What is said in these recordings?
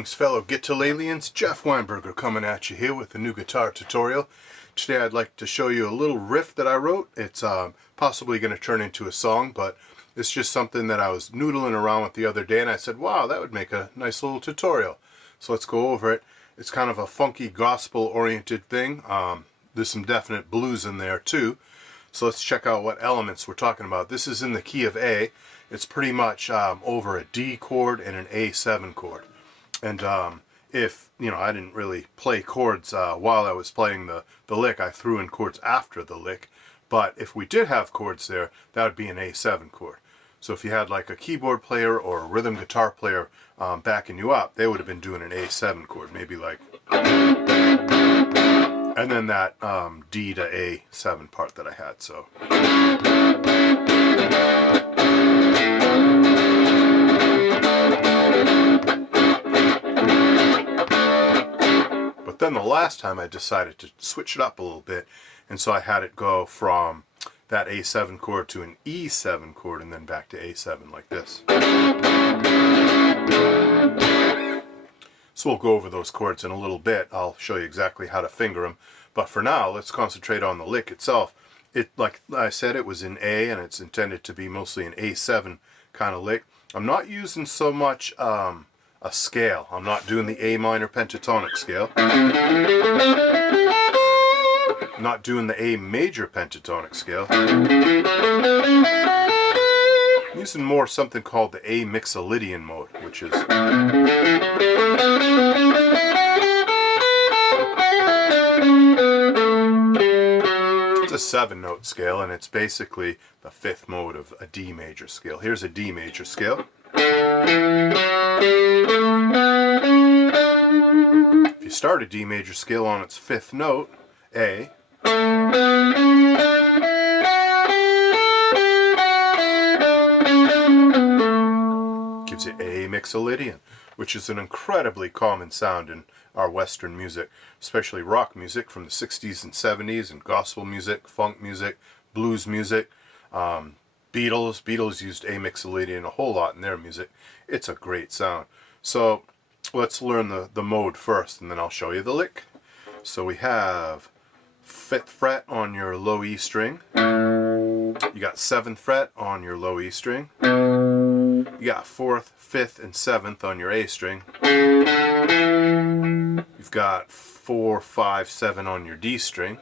Greetings fellow Guitar-aliens, Jeff Weinberger coming at you here with a new guitar tutorial. Today I'd like to show you a little riff that I wrote. It's possibly going to turn into a song, but it's just something that I was noodling around with the other day and I said, wow, that would make a nice little tutorial. So let's go over it. It's kind of a funky gospel oriented thing. There's some definite blues in there too. So let's check out what elements we're talking about. This is in the key of A. It's pretty much over a D chord and an A7 chord. And if, you know, I didn't really play chords while I was playing the lick, I threw in chords after the lick. But if we did have chords there, that would be an A7 chord. So if you had like a keyboard player or a rhythm guitar player backing you up, they would have been doing an A7 chord, maybe like... And then that D to A7 part that I had, so... But then the last time I decided to switch it up a little bit, and so I had it go from that A7 chord to an E7 chord and then back to A7 like this. So we'll go over those chords in a little bit. I'll show you exactly how to finger them. But for now, let's concentrate on the lick itself. It, like I said, it was in A and it's intended to be mostly an A7 kind of lick. I'm not using so much a scale. I'm not doing the A minor pentatonic scale. I'm not doing the A major pentatonic scale. I'm using more something called the A Mixolydian mode, which is... It's a 7-note scale, and it's basically the 5th mode of a D major scale. Here's a D major scale. If you start a D major scale on its 5th note, A, gives you A Mixolydian, which is an incredibly common sound in our Western music, especially rock music from the 60s and 70s, and gospel music, funk music, blues music. Beatles used A Mixolydian a whole lot in their music. It's a great sound. So let's learn the mode first, and then I'll show you the lick. So we have 5th fret on your low E string. You got 7th fret on your low E string. You got 4th, 5th, and 7th on your A string. You've got 4, 5, 7 on your D string.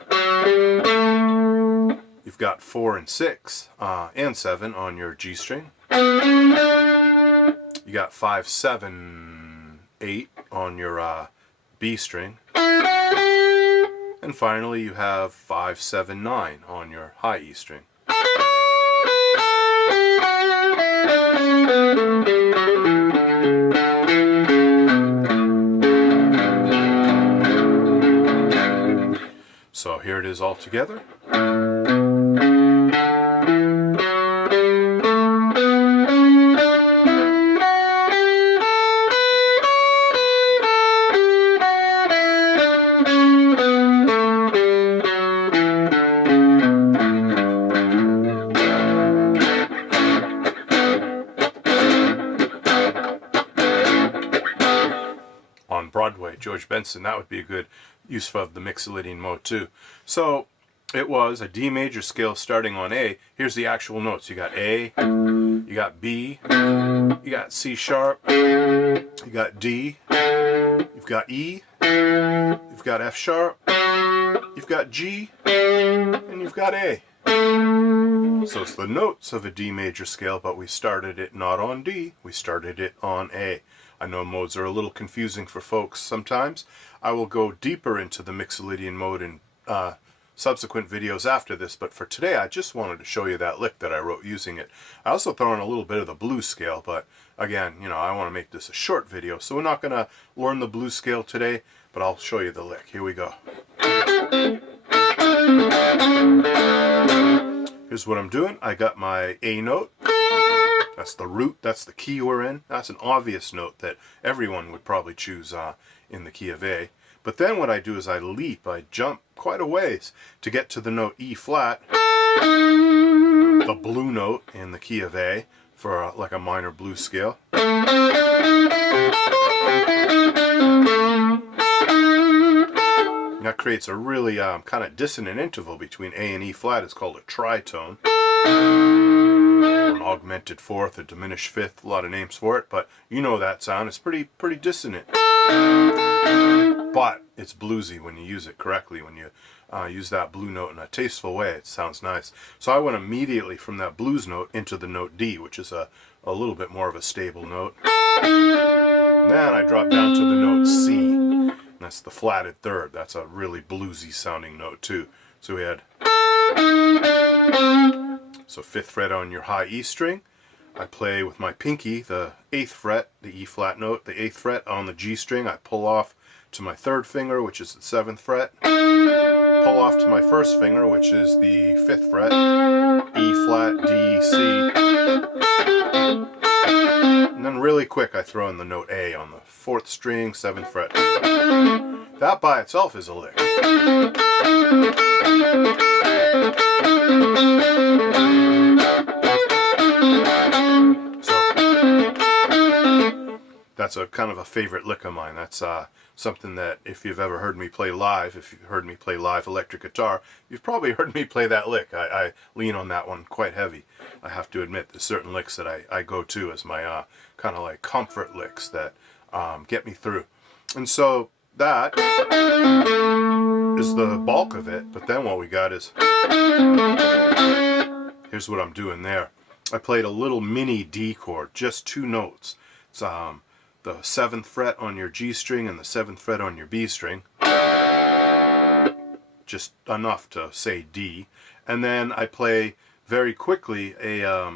You've got 4 and 6 and 7 on your G string. You got 5, 7, 8 on your B string. And finally you have 5, 7, 9 on your high E string. So here it is all together. On Broadway, George Benson, that would be a good use of the Mixolydian mode too. So it was a D major scale starting on A. Here's the actual notes. You got A, you got B, you got C sharp, you got D, you've got E, you've got F sharp, you've got G, and you've got A. So it's the notes of a D major scale, but we started it not on D, we started it on A. I know modes are a little confusing for folks sometimes. I will go deeper into the Mixolydian mode in subsequent videos after this, but for today I just wanted to show you that lick that I wrote using it. I also throw in a little bit of the blues scale, but again, you know, I want to make this a short video, so we're not going to learn the blues scale today, but I'll show you the lick. Here we go. Here's what I'm doing. I got my A note. That's the root, that's the key we're in. That's an obvious note that everyone would probably choose in the key of A. But then what I do is I leap, I jump quite a ways to get to the note E flat, the blue note in the key of A for like a minor blues scale. that creates a really kind of dissonant interval between A and E flat. It's called a tritone. An augmented fourth, a diminished fifth, a lot of names for it, but you know that sound. It's pretty dissonant. But it's bluesy when you use it correctly. When you use that blue note in a tasteful way, it sounds nice. So I went immediately from that blues note into the note D, which is a little bit more of a stable note. And then I dropped down to the note C. And that's the flatted third. That's a really bluesy sounding note too. So we had, so 5th fret on your high E string. I play with my pinky the 8th fret, the E flat note, the 8th fret on the G string. I pull off to my 3rd finger, which is the 7th fret. Pull off to my 1st finger, which is the 5th fret, E flat, D, C. And then really quick I throw in the note A on the 4th string, 7th fret. That by itself is a lick. So that's a kind of a favorite lick of mine. That's something that if you've ever heard me play live, if you've heard me play live electric guitar, you've probably heard me play that lick. I lean on that one quite heavy. I have to admit, there's certain licks that I go to as my kind of like comfort licks that get me through. And so that is the bulk of it, but then what we got is, here's what I'm doing there. I played a little mini D chord, just 2 notes. It's the 7th fret on your G string and the 7th fret on your B string. Just enough to say D. And then I play very quickly a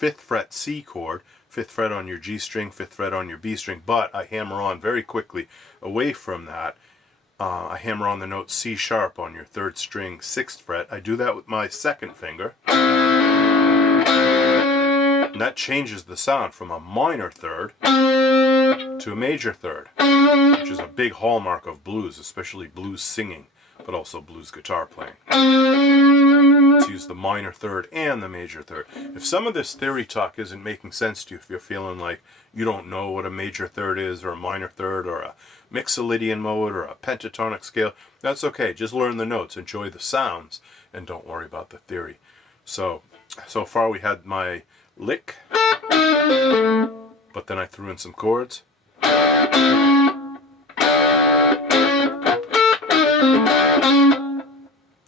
5th fret C chord, 5th fret on your G string, 5th fret on your B string, but I hammer on very quickly away from that. I hammer on the note C sharp on your 3rd string, 6th fret. I do that with my 2nd finger. And that changes the sound from a minor third to a major third, which is a big hallmark of blues, especially blues singing, but also blues guitar playing. To use the minor third and the major third. If some of this theory talk isn't making sense to you, if you're feeling like you don't know what a major third is, or a minor third, or a Mixolydian mode, or a pentatonic scale, that's okay. Just learn the notes, enjoy the sounds, and don't worry about the theory. So far we had my lick, but then I threw in some chords.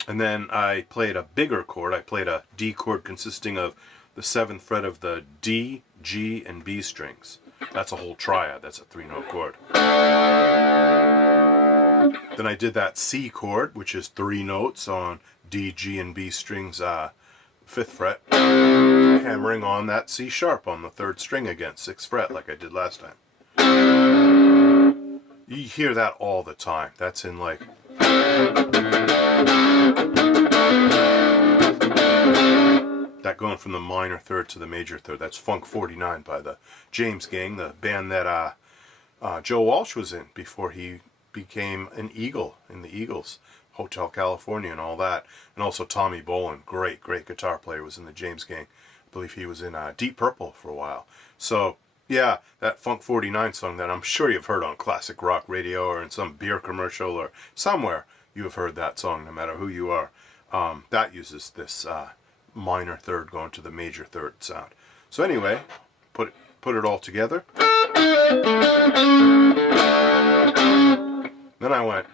And then I played a bigger chord. I played a D chord consisting of the 7th fret of the D, G, and B strings. That's a whole triad. That's a 3-note chord. Then I did that C chord, which is 3 notes on D, G, and B strings, 5th fret, hammering on that C sharp on the 3rd string again, 6th fret, like I did last time. You hear that all the time. That's in like... that going from the minor third to the major third. That's Funk 49 by the James Gang, the band that Joe Walsh was in before he became an Eagle in the Eagles, Hotel California and all that. And also Tommy Bolin, great guitar player, was in the James Gang. I believe he was in Deep Purple for a while. So yeah, that Funk 49 song that I'm sure you've heard on classic rock radio or in some beer commercial or somewhere you have heard that song, no matter who you are. That uses this minor third going to the major third sound. So anyway, put it all together. Then I went.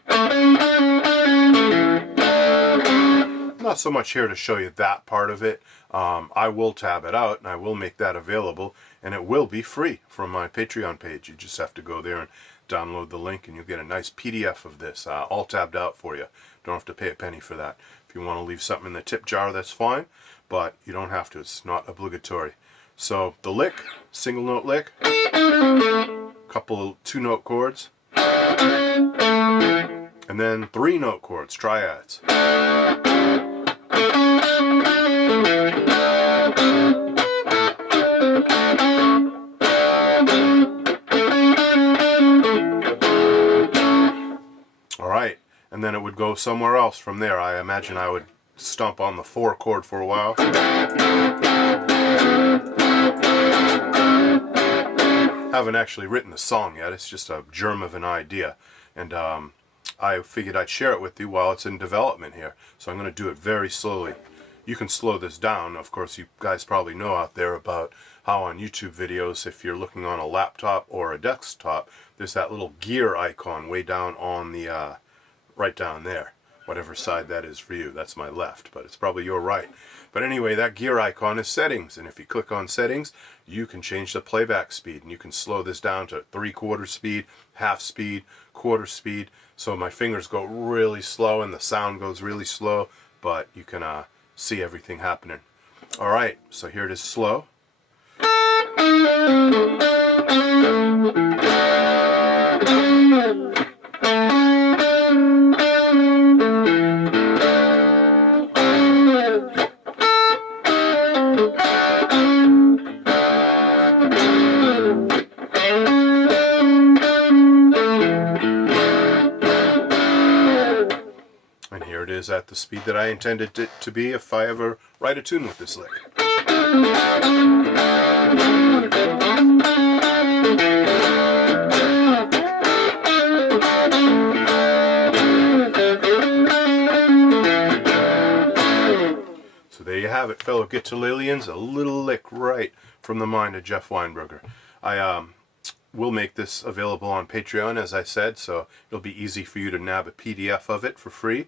Not so much here to show you that part of it. I will tab it out and I will make that available, and it will be free from my Patreon page. You just have to go there and download the link and you'll get a nice PDF of this all tabbed out for you. Don't have to pay a penny for that. If you want to leave something in the tip jar, that's fine, but you don't have to. It's not obligatory. So the lick, single note lick, couple of 2-note chords, and then 3-note chords, triads. Alright, and then it would go somewhere else from there. I imagine I would stomp on the 4 chord for a while. Haven't actually written the song yet, it's just a germ of an idea. And I figured I'd share it with you while it's in development here. So I'm going to do it very slowly. You can slow this down. Of course, you guys probably know out there about how on YouTube videos, if you're looking on a laptop or a desktop, there's that little gear icon way down on the, right down there. Whatever side that is for you. That's my left, but it's probably your right. But anyway, that gear icon is settings, and if you click on settings, you can change the playback speed, and you can slow this down to 3/4 speed, half speed, quarter speed. So my fingers go really slow and the sound goes really slow, but you can see everything happening. All right, so here it is slow. And here it is at the speed that I intended it to be if I ever write a tune with this lick. So there you have it, fellow Guitar-Lilians, a little lick right from the mind of Jeff Weinberger. I will make this available on Patreon, as I said, so it'll be easy for you to nab a PDF of it for free.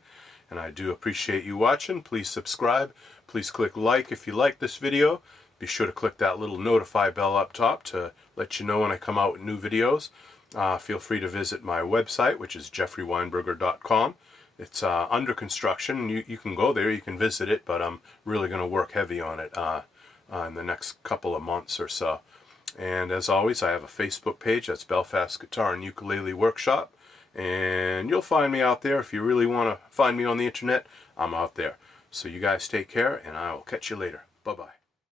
And I do appreciate you watching. Please subscribe. Please click like if you like this video. Be sure to click that little notify bell up top to let you know when I come out with new videos. Feel free to visit my website, which is jeffreyweinberger.com. It's under construction. You can go there, you can visit it, but I'm really going to work heavy on it in the next couple of months or so. And as always, I have a Facebook page. That's Belfast Guitar and Ukulele Workshop. And you'll find me out there. If you really want to find me on the internet, I'm out there. So you guys take care, and I will catch you later. Bye-bye.